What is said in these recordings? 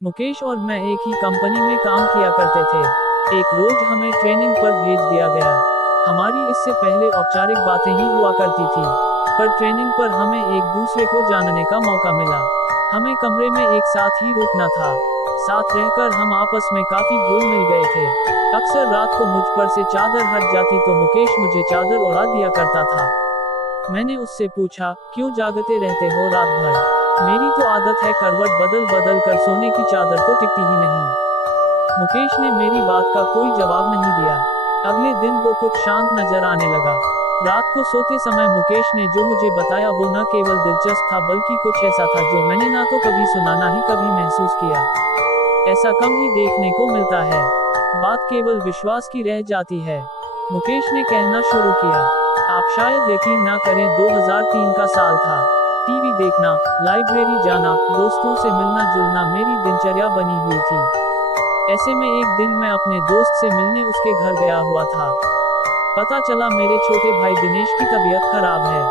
मुकेश और मैं एक ही कंपनी में काम किया करते थे। एक रोज हमें ट्रेनिंग पर भेज दिया गया। हमारी इससे पहले औपचारिक बातें ही हुआ करती थी, पर ट्रेनिंग पर हमें एक दूसरे को जानने का मौका मिला। हमें कमरे में एक साथ ही रुकना था। साथ रहकर हम आपस में काफी घुल मिल गए थे। अक्सर रात को मुझ पर से चादर हट जाती तो मुकेश मुझे चादर उड़ा दिया करता था। मैंने उससे पूछा, क्यों जागते रहते हो रात भर? मेरी तो आदत है करवट बदल बदल कर सोने की, चादर तो टिकती ही नहीं। मुकेश ने मेरी बात का कोई जवाब नहीं दिया। अगले दिन वो कुछ शांत नजर आने लगा। रात को सोते समय मुकेश ने जो मुझे बताया वो न केवल दिलचस्प था बल्कि कुछ ऐसा था जो मैंने ना तो कभी सुना ना ही कभी महसूस किया। ऐसा कम ही देखने को मिलता है। बात केवल विश्वास की रह जाती है। मुकेश ने कहना शुरू किया, आप शायद यकीन ना करें, 2003 का साल था। टीवी देखना, लाइब्रेरी जाना, दोस्तों से मिलना जुलना मेरी दिनचर्या बनी हुई थी। ऐसे में एक दिन मैं अपने दोस्त से मिलने उसके घर गया हुआ था। पता चला मेरे छोटे भाई दिनेश की तबीयत खराब है।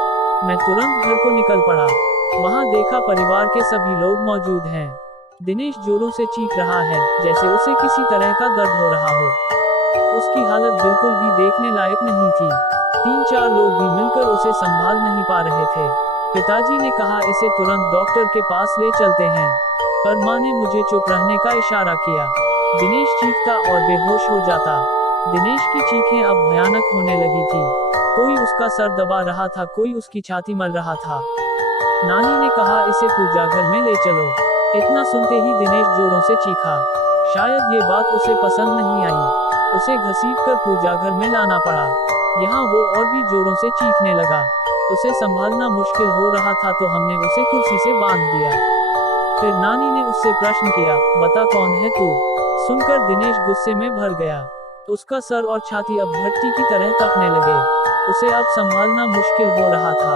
मैं तुरंत घर को निकल पड़ा। वहां देखा परिवार के सभी लोग मौजूद हैं। दिनेश जोरों से चीख रहा है, जैसे उसे किसी तरह का दर्द हो रहा हो। उसकी हालत बिल्कुल भी देखने लायक नहीं थी। 3-4 लोग भी मिलकर उसे संभाल नहीं पा रहे थे। पिताजी ने कहा, इसे तुरंत डॉक्टर के पास ले चलते हैं, पर माँ ने मुझे चुप रहने का इशारा किया। दिनेश चीखता और बेहोश हो जाता। दिनेश की चीखें अब भयानक होने लगी थी। कोई उसका सर दबा रहा था, कोई उसकी छाती मल रहा था। नानी ने कहा, इसे पूजा घर में ले चलो। इतना सुनते ही दिनेश जोरों से चीखा। शायद ये बात उसे पसंद नहीं आई। उसे घसीटकर पूजा घर में लाना पड़ा। यहाँ वो और भी जोरों से चीखने लगा। उसे संभालना मुश्किल हो रहा था तो हमने उसे कुर्सी से बांध दिया। फिर नानी ने उससे प्रश्न किया, बता कौन है तू? सुनकर दिनेश गुस्से में भर गया। उसका सर और छाती अब भट्टी की तरह तपने लगे। उसे अब संभालना मुश्किल हो रहा था।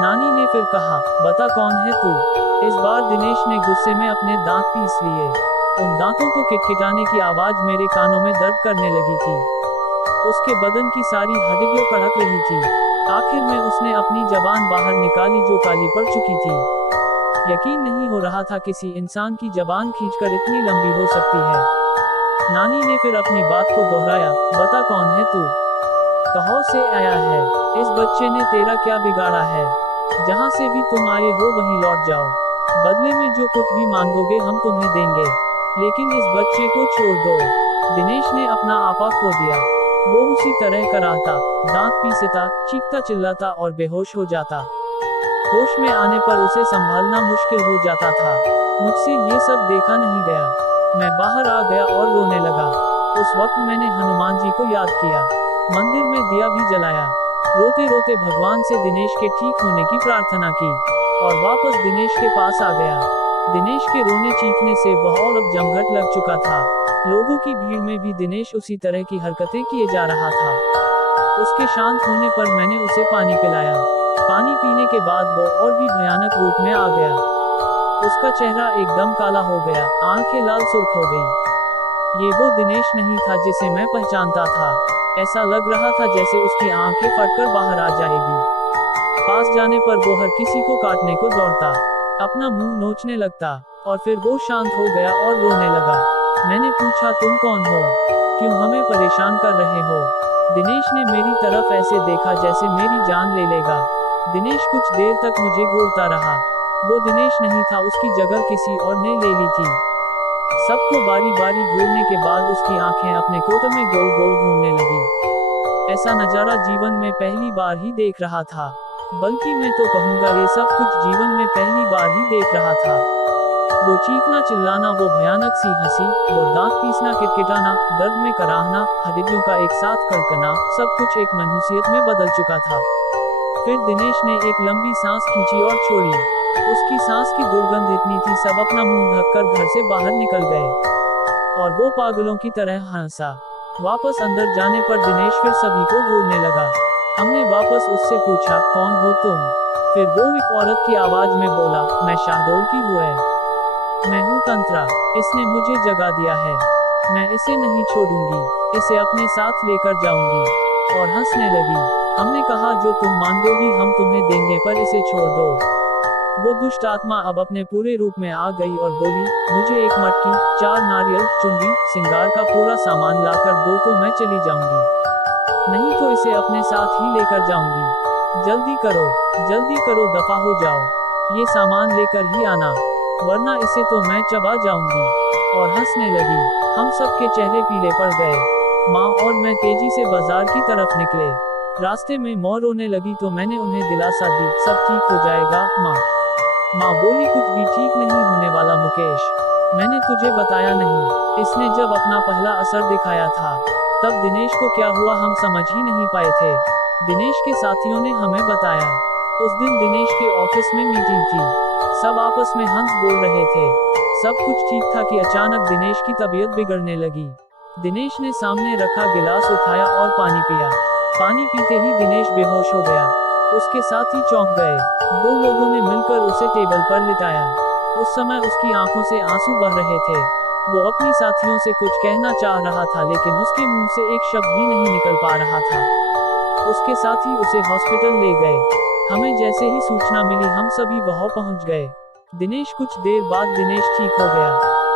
नानी ने फिर कहा, बता कौन है तू? इस बार दिनेश ने गुस्से में अपने दांत पीस लिए। उन दांतों को किटकिटाने की आवाज मेरे कानों में दर्द करने लगी थी। उसके बदन की सारी हड्डियां कड़क रही थी। आखिर में उसने अपनी जबान बाहर निकाली जो काली पड़ चुकी थी। यकीन नहीं हो रहा था किसी इंसान की जबान खींचकर इतनी लंबी हो सकती है। नानी ने फिर अपनी बात को दोहराया, बता कौन है तू? कहाँ से आया है? इस बच्चे ने तेरा क्या बिगाड़ा है? जहाँ से भी तुम आए हो वहीं लौट जाओ। बदले में जो कुछ भी मांगोगे हम तुम्हें देंगे, लेकिन इस बच्चे को छोड़ दो। दिनेश ने अपना आपा खो दिया। वो उसी तरह कराहता, दांत पीसता, चीखता चिल्लाता और बेहोश हो जाता। होश में आने पर उसे संभालना मुश्किल हो जाता था। मुझसे ये सब देखा नहीं गया। मैं बाहर आ गया और रोने लगा। उस वक्त मैंने हनुमान जी को याद किया। मंदिर में दिया भी जलाया। रोते रोते भगवान से दिनेश के ठीक होने की प्रार्थना की और वापस दिनेश के पास आ गया। दिनेश के रोने चीखने से वह और अब जमघट लग चुका था। लोगों की भीड़ में भी दिनेश उसी तरह की हरकतें किए जा रहा था। उसके शांत होने पर मैंने उसे पानी पिलाया। पानी पीने के बाद वो और भी भयानक रूप में आ गया। उसका चेहरा एकदम काला हो गया, आंखें लाल सुर्ख हो गईं। ये वो दिनेश नहीं था जिसे मैं पहचानता था। ऐसा लग रहा था जैसे उसकी आंखें फटकर बाहर आ जाएगी। पास जाने पर वो हर किसी को काटने को दौड़ता, अपना मुंह नोचने लगता और फिर वो शांत हो गया और रोने लगा। मैंने पूछा, तुम कौन हो? क्यों हमें परेशान कर रहे हो? दिनेश ने मेरी तरफ ऐसे देखा जैसे मेरी जान ले लेगा। दिनेश कुछ देर तक मुझे घूरता रहा। वो दिनेश नहीं था, उसकी जगह किसी और ने ले ली थी। सबको बारी बारी घूरने के बाद उसकी आंखें अपने कोटे में गोल गोल घूमने लगी। ऐसा नजारा जीवन में पहली बार ही देख रहा था। बल्कि मैं तो कहूँगा ये सब कुछ जीवन में पहली बार ही देख रहा था। वो चीखना चिल्लाना, वो भयानक सी हंसी, वो दांत पीसना, किटकिटाना, दर्द में कराहना, हड्डियों का एक साथ कड़कना, सब कुछ एक मनहूसियत में बदल चुका था। फिर दिनेश ने एक लंबी सांस खींची और छोड़ी। उसकी सांस की दुर्गंध इतनी थी सब अपना मुंह ढककर घर से बाहर निकल गए और वो पागलों की तरह हंसा। वापस अंदर जाने पर दिनेश फिर सभी को घूरने लगा। हमने वापस उससे पूछा, कौन हो तुम? फिर वो एक औरत की आवाज में बोला, मैं शाहडोल की हूँ। मैं हूँ तंत्रा। इसने मुझे जगा दिया है। मैं इसे नहीं छोड़ूंगी, इसे अपने साथ लेकर जाऊंगी। और हंसने लगी। हमने कहा, जो तुम मांगोगी हम तुम्हें देंगे, पर इसे छोड़ दो। वो दुष्ट आत्मा अब अपने पूरे रूप में आ गई और बोली, मुझे एक मटकी, 4 नारियल, चुनरी, श्रृंगार का पूरा सामान लाकर दो तो मैं चली जाऊंगी, नहीं तो इसे अपने साथ ही लेकर जाऊंगी। जल्दी करो, दफा हो जाओ, ये सामान लेकर ही आना, वरना इसे तो मैं चबा जाऊंगी। और हंसने लगी। हम सबके चेहरे पीले पड़ गए। माँ और मैं तेजी से बाजार की तरफ निकले। रास्ते में माँ रोने लगी तो मैंने उन्हें दिलासा दी, सब ठीक हो जाएगा माँ बोली, कुछ भी ठीक नहीं होने वाला मुकेश, मैंने तुझे बताया नहीं, इसने जब अपना पहला असर दिखाया था तब दिनेश को क्या हुआ हम समझ ही नहीं पाए थे। दिनेश के साथियों ने हमें बताया, उस दिन दिनेश के ऑफिस में मीटिंग थी, सब आपस में हंस बोल रहे थे, सब कुछ ठीक था कि अचानक दिनेश की तबीयत बिगड़ने लगी। दिनेश ने सामने रखा गिलास उठाया और पानी पिया। पानी पीते ही दिनेश बेहोश हो गया। उसके साथ ही चौंक गए। 2 लोगों ने मिलकर उसे टेबल पर लिटाया। उस समय उसकी आंखों से आंसू बह रहे थे। वो अपनी साथियों से कुछ कहना चाह रहा था लेकिन उसके मुंह से एक शब्द भी नहीं निकल पा रहा था। उसके साथी उसे हॉस्पिटल ले गए। हमें जैसे ही सूचना मिली हम सभी वहां पहुंच गए। दिनेश कुछ देर बाद दिनेश ठीक हो गया।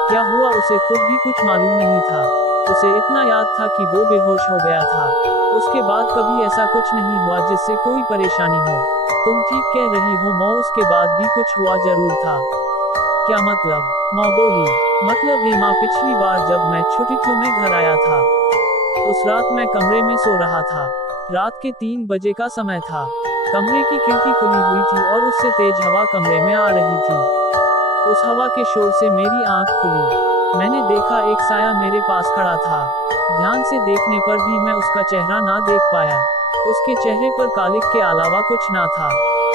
क्या हुआ उसे खुद भी कुछ मालूम नहीं था। उसे इतना याद था कि वो बेहोश हो गया था। उसके बाद कभी ऐसा कुछ नहीं हुआ जिससे कोई परेशानी हो। तुम ठीक कह रही हो माँ, उसके बाद भी कुछ हुआ जरूर था। क्या मतलब? माँ बोली, मतलब ये माँ, पिछली बार जब मैं छुट्टियों में घर आया था उस रात मैं कमरे में सो रहा था। रात के 3 बजे का समय था। कमरे की खिड़की खुली हुई थी और उससे तेज हवा कमरे में आ रही थी। उस हवा के शोर से मेरी आंख खुली। मैंने देखा एक साया मेरे पास खड़ा था। ध्यान से देखने पर भी मैं उसका चेहरा ना देख पाया। उसके चेहरे पर कालिक के अलावा कुछ ना था।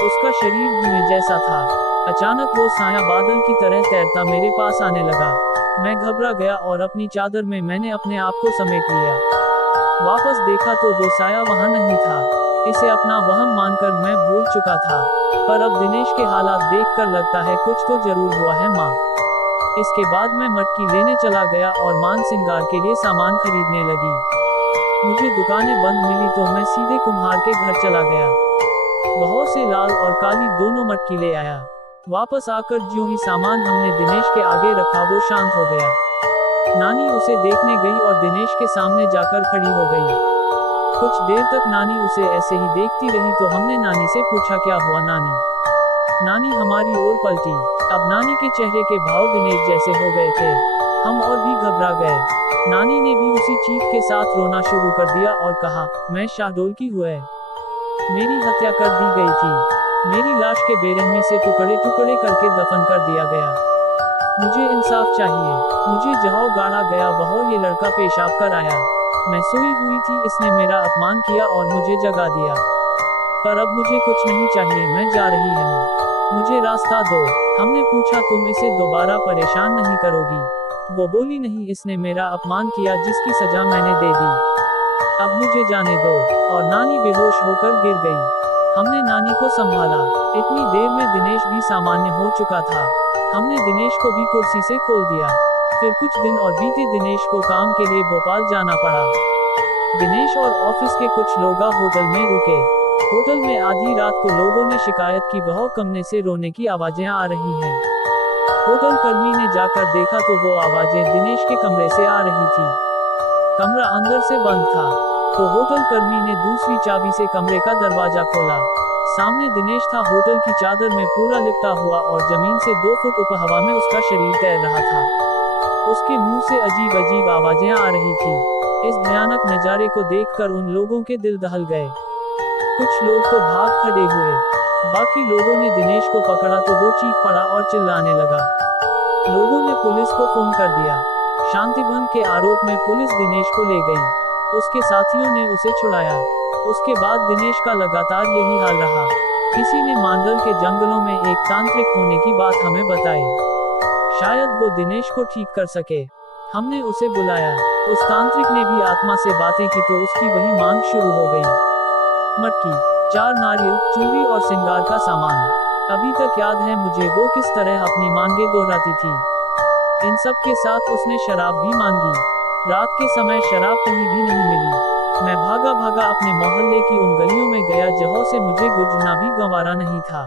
उसका शरीर धुएं जैसा था। अचानक वो साया बादल की तरह तैरता मेरे पास आने लगा। मैं घबरा गया और अपनी चादर में मैंने अपने आप को समेट लिया। वापस देखा तो वो साया वहां नहीं था। इसे अपना वहम मानकर मैं भूल चुका था, पर अब दिनेश के हालात देखकर लगता है कुछ तो जरूर हुआ है माँ। इसके बाद मैं मटकी लेने चला गया और मान श्रृंगार के लिए सामान खरीदने लगी। मुझे दुकानें बंद मिली तो मैं सीधे कुम्हार के घर चला गया। बहुत से लाल और काली दोनों मटकी ले आया। वापस आकर ज्यों ही सामान हमने दिनेश के आगे रखा वो शांत हो गया। नानी उसे देखने गई और दिनेश के सामने जाकर खड़ी हो गई। कुछ देर तक नानी उसे ऐसे ही देखती रही तो हमने नानी से पूछा, क्या हुआ नानी? नानी हमारी ओर पलटी। अब नानी के चेहरे के भाव दिनेश जैसे हो गए थे। हम और भी घबरा गए। नानी ने भी उसी चीख के साथ रोना शुरू कर दिया और कहा, मैं शाहडोल की हूँ, मेरी हत्या कर दी गई थी। मेरी लाश के बेरहमी से टुकड़े टुकड़े करके दफन कर दिया गया। मुझे इंसाफ चाहिए। मुझे जहाँ गाड़ा गया वहाँ ये लड़का पेशाब कर आया। मैं सोई हुई थी, इसने मेरा अपमान किया और मुझे जगा दिया। पर अब मुझे कुछ नहीं चाहिए, मैं जा रही हूँ, मुझे रास्ता दो। हमने पूछा, तुम इसे दोबारा परेशान नहीं करोगी? वो बोली, नहीं, इसने मेरा अपमान किया जिसकी सजा मैंने दे दी, अब मुझे जाने दो। और नानी बेहोश होकर गिर गई। हमने नानी को संभाला। इतनी देर में दिनेश भी सामान्य हो चुका था। हमने दिनेश को भी कुर्सी से खोल दिया। फिर कुछ दिन और बीते। दिनेश को काम के लिए भोपाल जाना पड़ा। दिनेश और ऑफिस के कुछ लोग होटल में रुके। होटल में आधी रात को लोगों ने शिकायत की, वह कमरे से रोने की आवाजें आ रही हैं। होटल कर्मी ने जाकर देखा तो वो आवाजें दिनेश के कमरे से आ रही थी। कमरा अंदर से बंद था, तो होटल कर्मी ने दूसरी चाबी से कमरे का दरवाजा खोला। सामने दिनेश था, होटल की चादर में पूरा लिपटा हुआ और जमीन से 2 फुट ऊपर हवा में उसका शरीर तैर रहा था। उसके मुंह से अजीब अजीब आवाजें आ रही थी। इस भयानक नजारे को देखकर उन लोगों के दिल दहल गए। कुछ लोग तो भाग खड़े हुए। बाकी लोगों ने दिनेश को पकड़ा तो वो चीख पड़ा और चिल्लाने लगा। लोगों ने पुलिस को फोन कर दिया। शांति भंग के आरोप में पुलिस दिनेश को ले गई। उसके साथियों ने उसे छुड़ाया। उसके बाद दिनेश का लगातार यही हाल रहा। किसी ने मांडल के जंगलों में एक तांत्रिक होने की बात हमें बताई। शायद वो दिनेश को ठीक कर सके। हमने उसे बुलाया। उस तांत्रिक ने भी आत्मा से बातें की तो उसकी वही मांग शुरू हो गई। मटकी, 4 नारियल, चूड़ी और श्रृंगार का सामान। अभी तक याद है मुझे वो किस तरह अपनी मांगे दोहराती थी। इन सब के साथ उसने शराब भी मांगी। रात के समय शराब कहीं भी नहीं मिली। मैं भागा भागा अपने मोहल्ले की उन गलियों में गया जहाँ से मुझे गुजरना भी गंवारा नहीं था।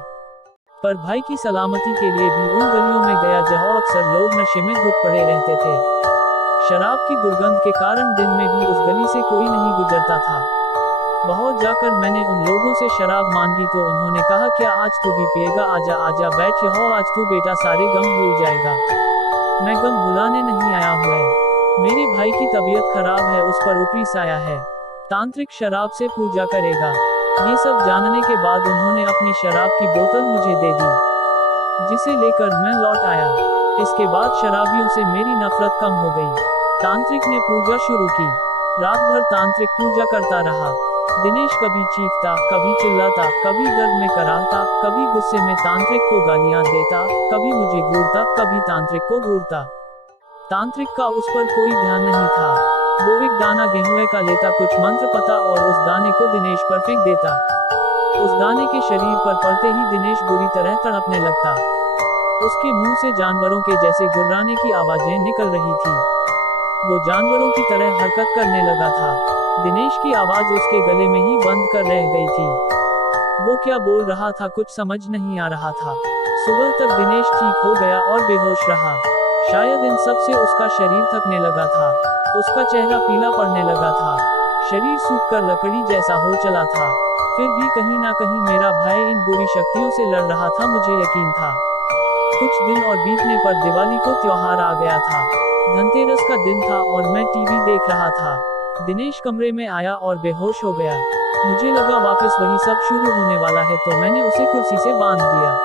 पर भाई की सलामती के लिए भी उन गलियों में गया जहाँ अक्सर लोग नशे में धुत पड़े रहते थे। शराब की दुर्गंध के कारण दिन में भी उस गली से कोई नहीं गुजरता था। बहुत जाकर मैंने उन लोगों से शराब मांगी तो उन्होंने कहा, क्या आज तू भी पिएगा? आजा आजा बैठ यहाँ, आज तू बेटा सारे गम भूल जाएगा। मैं गम भुलाने नहीं आया हुआ है, मेरे भाई की तबीयत खराब है, उस पर ऊपरी साया है, तांत्रिक शराब से पूजा करेगा। ये सब जानने के बाद उन्होंने अपनी शराब की बोतल मुझे दे दी, जिसे लेकर मैं लौट आया। इसके बाद शराबियों से मेरी नफरत कम हो गई। तांत्रिक ने पूजा शुरू की। रात भर तांत्रिक पूजा करता रहा। दिनेश कभी चीखता, कभी चिल्लाता, कभी दर्द में कराहता, कभी गुस्से में तांत्रिक को गालियां देता, कभी मुझे घूरता, कभी तांत्रिक को घूरता। तांत्रिक का उस पर कोई ध्यान नहीं था। वो एक दाना गेहूं का लेता, कुछ मंत्र पता और उस दाने को दिनेश पर फेंक देता। उस दाने के शरीर पर पड़ते ही दिनेश बुरी तरह तड़पने लगता। उसके मुंह से जानवरों के जैसे गुर्राने की आवाजें निकल रही थी। वो जानवरों की तरह हरकत करने लगा था। दिनेश की आवाज उसके गले में ही बंद कर रह गई थी। वो क्या बोल रहा था कुछ समझ नहीं आ रहा था। सुबह तक दिनेश ठीक हो गया और बेहोश रहा। शायद इन सब से उसका शरीर थकने लगा था। उसका चेहरा पीला पड़ने लगा था। शरीर सूखकर लकड़ी जैसा हो चला था। फिर भी कहीं ना कहीं मेरा भाई इन बुरी शक्तियों से लड़ रहा था, मुझे यकीन था। कुछ दिन और बीतने पर दिवाली को त्योहार आ गया था। धनतेरस का दिन था और मैं टीवी देख रहा था। दिनेश कमरे में आया और बेहोश हो गया। मुझे लगा वापस वही सब शुरू होने वाला है, तो मैंने उसे कुर्सी से बांध दिया।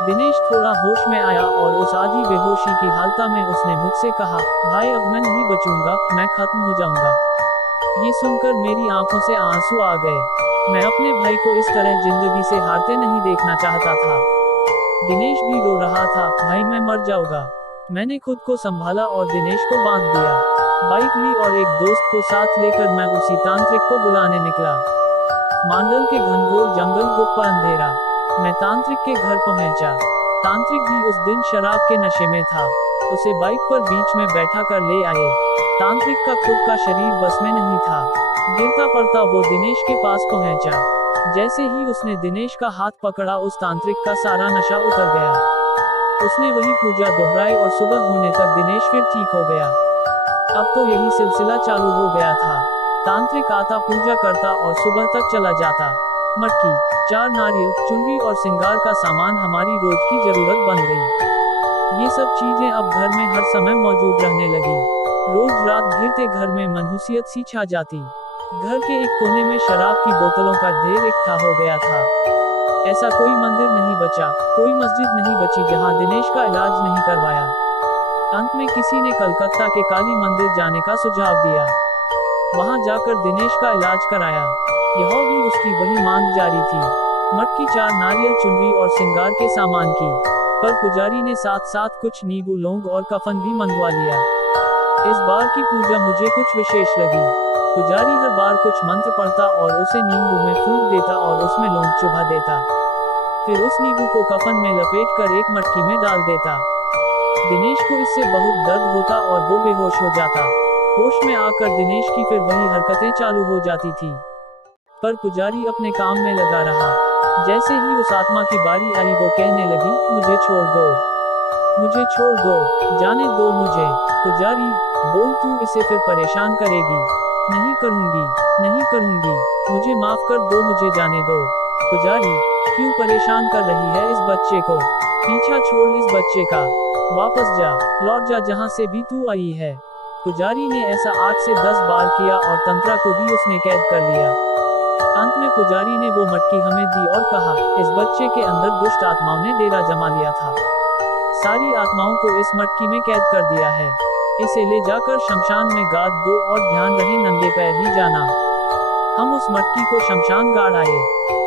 दिनेश थोड़ा होश में आया और उस आधी बेहोशी की हालत में उसने मुझसे कहा, भाई अब मैं नहीं बचूंगा, मैं खत्म हो जाऊंगा। ये सुनकर मेरी आंखों से आंसू आ गए। मैं अपने भाई को इस तरह जिंदगी से हारते नहीं देखना चाहता था। दिनेश भी रो रहा था, भाई मैं मर जाऊंगा। मैंने खुद को संभाला और दिनेश को बांध दिया। बाइक ली और एक दोस्त को साथ लेकर मैं उसी तांत्रिक को बुलाने निकला। मांडल के घनघोर जंगल, गुप्पा अंधेरा। मैं तांत्रिक के घर पहुंचा। तांत्रिक भी उस दिन शराब के नशे में था। उसे बाइक पर बीच में बैठा कर ले आए। तांत्रिक का खुद का शरीर बस में नहीं था। गिरता पड़ता वो दिनेश के पास पहुंचा। जैसे ही उसने दिनेश का हाथ पकड़ा, उस तांत्रिक का सारा नशा उतर गया। उसने वही पूजा दोहराई और सुबह होने तक दिनेश फिर ठीक हो गया। अब तो यही सिलसिला चालू हो गया था। तांत्रिक आता, पूजा करता और सुबह तक चला जाता। मटकी, 4 नारियल, चुनरी और श्रृंगार का सामान हमारी रोज की जरूरत बन गई। ये सब चीजें अब घर में हर समय मौजूद रहने लगी। रोज रात घिरते घर में मनहूसियत सी छा जाती। घर के एक कोने में शराब की बोतलों का ढेर इकट्ठा हो गया था। ऐसा कोई मंदिर नहीं बचा, कोई मस्जिद नहीं बची जहां दिनेश का इलाज नहीं करवाया। अंत में किसी ने कलकत्ता के काली मंदिर जाने का सुझाव दिया। वहां जाकर दिनेश का इलाज कराया। यह भी उसकी वही मांग जारी थी, मटकी, 4 नारियल, चुनरी और श्रृंगार के सामान की। पर पुजारी ने साथ साथ कुछ नींबू, लौंग और कफन भी मंगवा लिया। इस बार की पूजा मुझे कुछ विशेष लगी। पुजारी हर बार कुछ मंत्र पढ़ता और उसे नींबू में फूंक देता और उसमें लौंग चुभा देता। फिर उस नींबू को कफन में लपेट कर एक मटकी में डाल देता। दिनेश को इससे बहुत दर्द होता और वो बेहोश हो जाता। होश में आकर दिनेश की फिर वही हरकतें चालू हो जाती थी। पर पुजारी अपने काम में लगा रहा। जैसे ही उस आत्मा की बारी आई, वो कहने लगी, मुझे छोड़ दो, मुझे छोड़ दो, जाने दो मुझे। पुजारी, बोल, तू इसे फिर परेशान करेगी? नहीं करूंगी, नहीं करूंगी, मुझे माफ कर दो, मुझे जाने दो। पुजारी, क्यों परेशान कर रही है इस बच्चे को? पीछा छोड़ इस बच्चे का, वापस जा, लौट जा जहां से भी तू आई है। पुजारी ने ऐसा 8 से 10 बार किया और तंत्रा को भी उसने कैद कर लिया। अंत में पुजारी ने वो मटकी हमें दी और कहा, इस बच्चे के अंदर दुष्ट आत्माओं ने डेरा जमा लिया था। सारी आत्माओं को इस मटकी में कैद कर दिया है। इसे ले जाकर शमशान में गाड़ दो और ध्यान रहे नंगे पैर ही जाना। हम उस मटकी को शमशान गाड़ आए।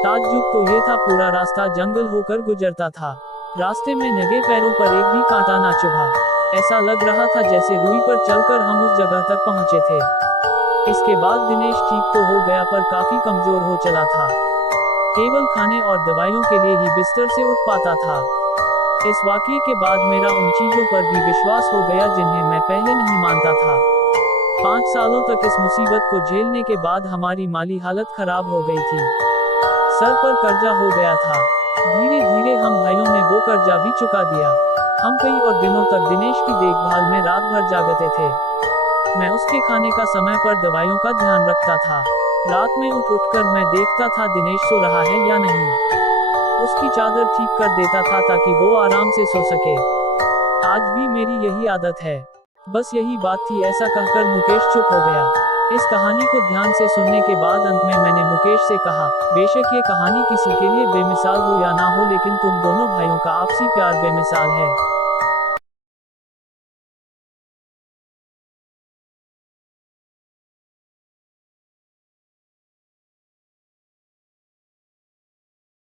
ताज्जुब तो ये था, पूरा रास्ता जंगल होकर गुजरता था। रास्ते में नंगे पैरों पर एक भी कांटा ना चुभा। ऐसा लग रहा था जैसे रुई पर चलकर हम उस जगह तक पहुंचे थे। इसके बाद दिनेश ठीक तो हो गया, पर काफी कमजोर हो चला था। केवल खाने और दवाइयों के लिए ही बिस्तर से उठ पाता था। इस वाकये के बाद मेरा उन चीजों पर भी विश्वास हो गया जिन्हें मैं पहले नहीं मानता था। 5 सालों तक इस मुसीबत को झेलने के बाद हमारी माली हालत खराब हो गई थी। सर पर कर्जा हो गया था। धीरे धीरे हम भाइयों ने वो कर्जा भी चुका दिया। हम कई और दिनों तक दिनेश की देखभाल में रात भर जागते थे। मैं उसके खाने का समय पर दवाइयों का ध्यान रखता था। रात में उठकर मैं देखता था दिनेश सो रहा है या नहीं। उसकी चादर ठीक कर देता था ताकि वो आराम से सो सके। आज भी मेरी यही आदत है। बस यही बात थी, ऐसा कहकर मुकेश चुप हो गया। इस कहानी को ध्यान से सुनने के बाद अंत में मैंने मुकेश से कहा, बेशक ये कहानी किसी के लिए बेमिसाल हो या ना हो, लेकिन तुम दोनों भाइयों का आपसी प्यार बेमिसाल है।